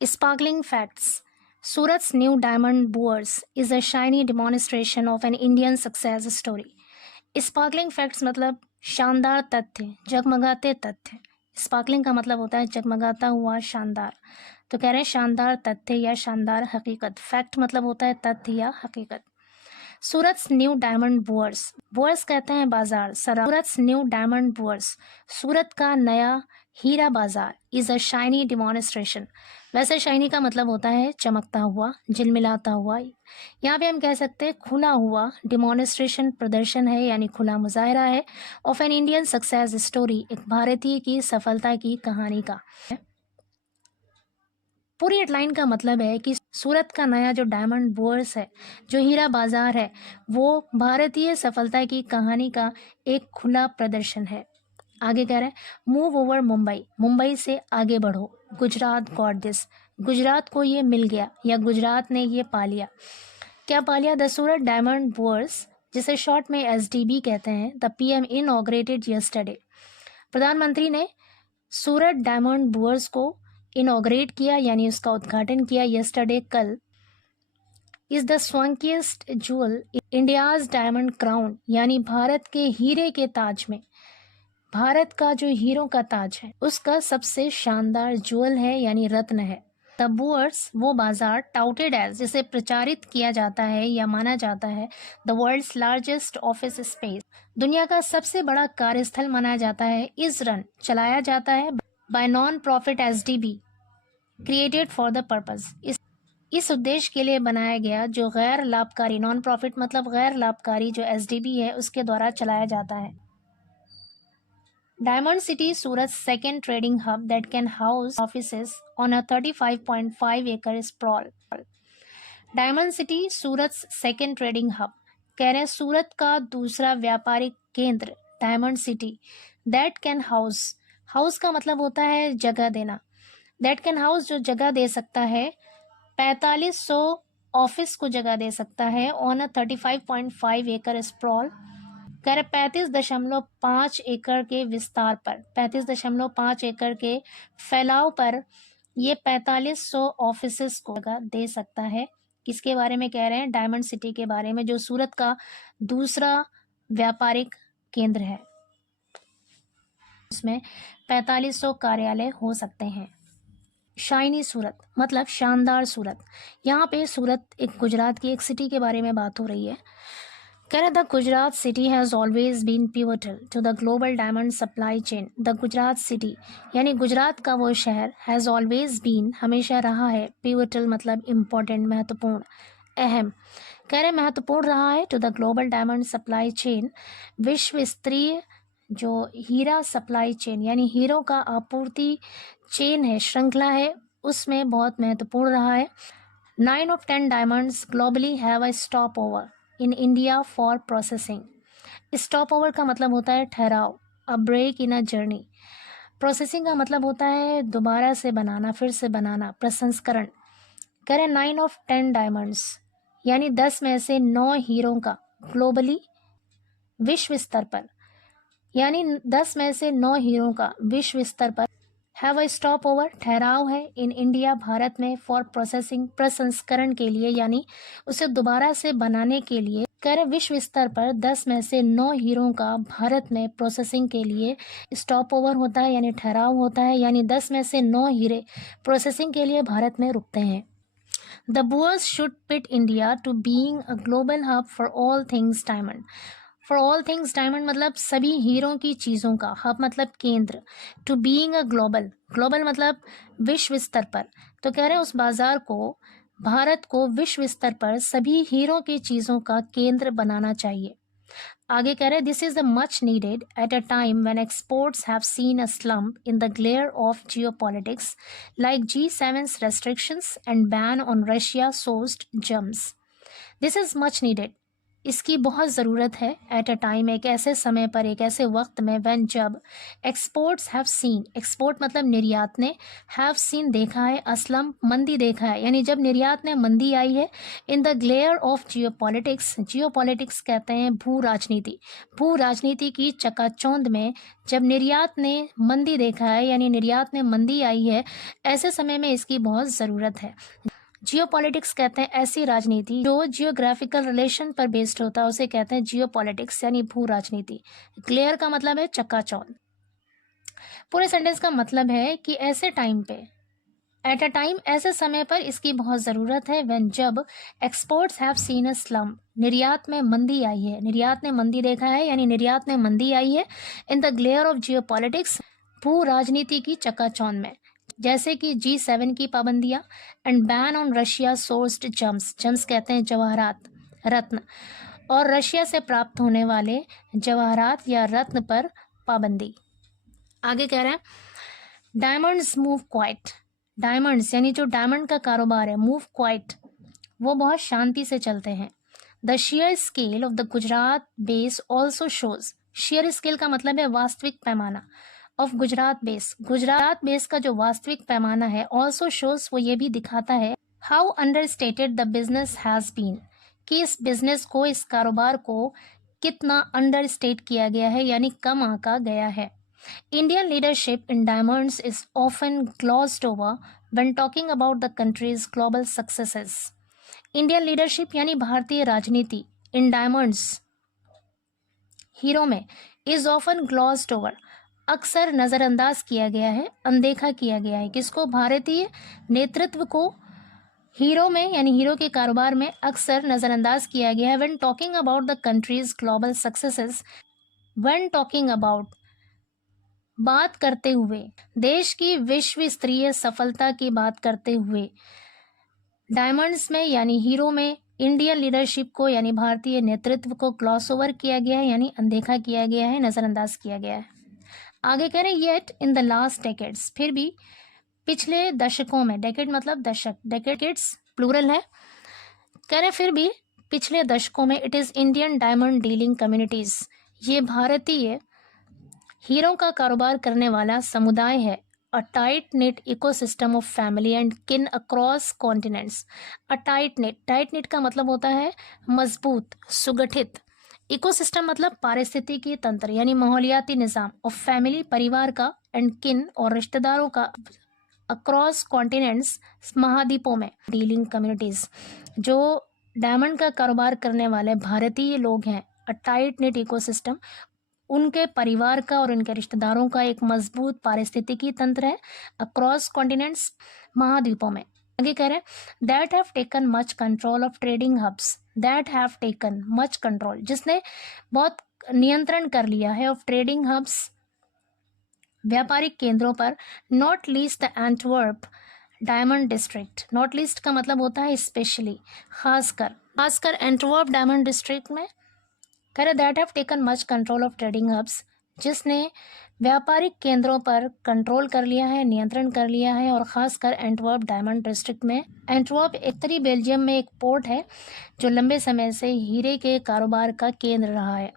Sparkling facts. Surat's new diamond bourse is a shiny demonstration of an Indian success story. Sparkling facts मतलब शानदार तथ्य, जगमगाते तथ्य। Sparkling का मतलब होता है जगमगाता हुआ, शानदार। तो कह रहे हैं शानदार तथ्य या शानदार हकीकत। फैक्ट मतलब होता है तथ्य या हकीकत। सूरत्स न्यू डायमंड बोर्स, बोर्स कहते हैं बाजार। सूरत्स न्यू डायमंड बोर्स, सूरत का नया हीरा बाजार इज अ शाइनी डिमॉन्स्ट्रेशन। वैसे शाइनी का मतलब होता है चमकता हुआ, झिलमिलाता हुआ। यहाँ पे हम कह सकते हैं खुला हुआ। डिमॉन्स्ट्रेशन प्रदर्शन है यानी खुला मुजाहरा है। Of an Indian success story, एक भारतीय की सफलता की कहानी का। पूरी हेडलाइन का मतलब है कि सूरत का नया जो डायमंड बोर्स है, जो हीरा बाजार है, वो भारतीय सफलता की कहानी का एक खुला प्रदर्शन है। आगे कह रहे हैं मूव ओवर मुंबई, मुंबई से आगे बढ़ो। गुजरात गॉट दिस, गुजरात को ये मिल गया या गुजरात ने ये पा लिया। क्या पा लिया? द सूरत डायमंड बोर्स, जिसे शॉर्ट में एसडीबी कहते हैं, द पीएम इनऑग्रेटेड यस्टरडे। प्रधानमंत्री ने सूरत डायमंड बोर्स को इनॉग्रेट किया यानी उसका उद्घाटन किया यस्टरडे, कल। Is the swankiest jewel India's diamond crown, यानी भारत के हीरे के ताज में, भारत का जो हीरों का ताज है उसका सबसे शानदार ज्वेल है यानी रत्न है। द बोर्स, वो बाजार, टाउटेड एज, जिसे प्रचारित किया जाता है या माना जाता है, the world's largest office space, दुनिया का सबसे बड़ा कार्यस्थल माना जाता है, इज रन, चलाया जाता है, bye non profit SDB, created for the purpose, इस उद्देश्य के लिए बनाया गया, जो गैर लाभकारी, नॉन प्रॉफिट मतलब गैर लाभकारी, जो एसडीबी है उसके द्वारा चलाया जाता है। Diamond City, Surat's second trading hub that can house offices on a 35.5 acre sprawl. Diamond City, Surat's second trading hub, कह रहे हैं सूरत का दूसरा व्यापारिक केंद्र, diamond city, that can house, house का मतलब होता है जगह देना, दैट कैन हाउस, जो जगह दे सकता है, 4500 ऑफिस को जगह दे सकता है, ऑन अ 35.5 एकड़ स्प्रॉल, कह रहे 35.5 एकड़ के विस्तार पर, 35.5 एकड़ के फैलाव पर ये 4500 ऑफिसेस को जगह दे सकता है। किसके बारे में कह रहे हैं? डायमंड सिटी के बारे में, जो सूरत का दूसरा व्यापारिक केंद्र है, उसमें 4500 कार्यालय हो सकते हैं। शाइनी सूरत मतलब शानदार सूरत। यहाँ पे सूरत एक गुजरात की एक सिटी के बारे में बात हो रही है। कह रहे the Gujarat city has always been pivotal to the global diamond supply chain. The Gujarat city यानी गुजरात का वो शहर, हैज़ ऑलवेज बीन, हमेशा रहा है, पिवटल मतलब इम्पोर्टेंट, महत्वपूर्ण, अहम, कह रहे महत्वपूर्ण रहा है, to the global diamond supply chain, विश्व स्तरीय जो हीरा सप्लाई चेन यानी हीरों का आपूर्ति चेन है, श्रृंखला है, उसमें बहुत महत्वपूर्ण रहा है। 9 of 10 diamonds globally have a stopover in India for processing. Stopover का मतलब होता है ठहराव, a break in a journey. Processing का मतलब होता है दोबारा से बनाना, फिर से बनाना, प्रसंस्करण। कह रहे 9 of 10 डायमंड्स यानी 10 में से 9 हीरों का, ग्लोबली, विश्व स्तर पर, यानी 10 में से 9 हीरों का विश्व स्तर पर, हैव अ स्टॉप ओवर, ठहराव है, इन इंडिया, भारत में, फॉर प्रोसेसिंग, प्रसंस्करण के लिए यानी उसे दोबारा से बनाने के लिए। कह रहे विश्व स्तर पर 10 में से 9 हीरों का भारत में प्रोसेसिंग के लिए स्टॉप ओवर होता है यानी ठहराव होता है, यानी 10 में से 9 हीरे प्रोसेसिंग के लिए भारत में रुकते हैं। The bourse should put India to being a global hub for all things diamond. For all things diamond मतलब सभी हीरों की चीज़ों का, हब मतलब केंद्र, to being a global, global मतलब विश्व स्तर पर। तो कह रहे हैं उस बाजार को, भारत को विश्व स्तर पर सभी हीरों की चीज़ों का केंद्र बनाना चाहिए। आगे कह रहे हैं this is the much needed at a time when exports have seen a slump in the glare of geopolitics like G7's restrictions and ban on Russia sourced gems. This is much needed, इसकी बहुत ज़रूरत है at a time, एक ऐसे समय पर, एक ऐसे वक्त में, व्हेन जब एक्सपोर्ट्स हैव सीन, एक्सपोर्ट मतलब निर्यात ने, हैव सीन देखा है, असलम मंदी देखा है, यानी जब निर्यात में मंदी आई है, in the glare of geopolitics, geopolitics कहते हैं भू राजनीति, भू राजनीति की चकाचौंध में जब निर्यात ने मंदी देखा है, यानी निर्यात में मंदी आई है, ऐसे समय में इसकी बहुत ज़रूरत है। जियोपॉलिटिक्स कहते हैं ऐसी राजनीति जो जियोग्राफिकल रिलेशन पर बेस्ड होता है, उसे कहते हैं जियोपॉलिटिक्स यानी भू राजनीति। ग्लेयर का मतलब है चकाचौंध। पूरे सेंटेंस का मतलब है कि ऐसे टाइम पे, एट अ टाइम ऐसे समय पर इसकी बहुत ज़रूरत है, व्हेन जब exports have seen a slum, निर्यात में मंदी आई है, निर्यात ने मंदी देखा है, यानी निर्यात में मंदी आई है, in the glare of geopolitics, भू राजनीति की चकाचौंध में, जैसे कि G7 की पाबंदियां, and ban on Russia sourced germs, germs कहते हैं जवाहरात, रत्न, और रशिया से प्राप्त होने वाले जवाहरात या रत्न पर पाबंदी। आगे कह रहे हैं डायमंड्स मूव क्वाइट, डायमंड्स यानी जो डायमंड का कारोबार है, मूव क्वाइट, वो बहुत शांति से चलते हैं। The share scale of the Gujarat base also shows, share scale का मतलब है वास्तविक पैमाना, of Gujarat base, Gujarat base का जो वास्तविक पैमाना है, ऑल्सो शोज वो ये भी दिखाता है, how understated the business has been, कि इस बिजनेस को, इस कारोबार को कितना अंडरस्टेट किया गया है, यानी कम आंका गया है। Indian leadership in diamonds is often glossed over when talking about the country's global successes. Indian leadership यानी भारतीय राजनीति, in diamonds, हीरो में, is often glossed over, अक्सर नज़रअंदाज किया गया है, अनदेखा किया गया है। किसको? भारतीय नेतृत्व को हीरो में, यानी हीरो के कारोबार में अक्सर नज़रअंदाज किया गया है। when talking about the country's global successes, when talking about, बात करते हुए, देश की विश्व स्तरीय सफलता की बात करते हुए, डायमंड्स में यानी हीरो में इंडियन लीडरशिप को यानी भारतीय नेतृत्व को ग्लॉस ओवर किया गया है, यानी अनदेखा किया गया है, नज़रअंदाज किया गया है। आगे कह रहे हैं yet in the last decades, फिर भी पिछले दशकों में, डेकेड मतलब दशक, डेकेड्स प्लूरल है, कह रहे फिर भी पिछले दशकों में, it is Indian diamond dealing communities, ये भारतीय हीरो का कारोबार करने वाला समुदाय है, a tight net ecosystem of family and kin across continents. A tight net, tight net का मतलब होता है मजबूत, सुगठित, इकोसिस्टम मतलब पारिस्थितिकी तंत्र यानी माहौलियाती निज़ाम, ऑफ फैमिली परिवार का, एंड किन और रिश्तेदारों का, अक्रॉस कॉन्टिनेंट्स महाद्वीपों में, डीलिंग कम्युनिटीज़, जो डायमंड का कारोबार करने वाले भारतीय लोग हैं, अ टाइट नेट इकोसिस्टम, उनके परिवार का और उनके रिश्तेदारों का एक मजबूत पारिस्थितिकी तंत्र है, अक्रॉस कॉन्टिनेंट्स महाद्वीपों में। आगे कह रहे हैं that have taken much control of trading hubs, that have taken much control, जिसने बहुत नियंत्रण कर लिया है, ऑफ ट्रेडिंग हब्स, व्यापारिक केंद्रों पर, not least the Antwerp diamond district, not least का मतलब होता है स्पेशली, खासकर एंटवर्प डायमंड डिस्ट्रिक्ट में, कह रहे that have taken much control of trading hubs, जिसने व्यापारिक केंद्रों पर कंट्रोल कर लिया है, नियंत्रण कर लिया है, और ख़ासकर एंटवर्प डायमंड डिस्ट्रिक्ट में। एंटवर्प उत्तरी बेल्जियम में एक पोर्ट है जो लंबे समय से हीरे के कारोबार का केंद्र रहा है।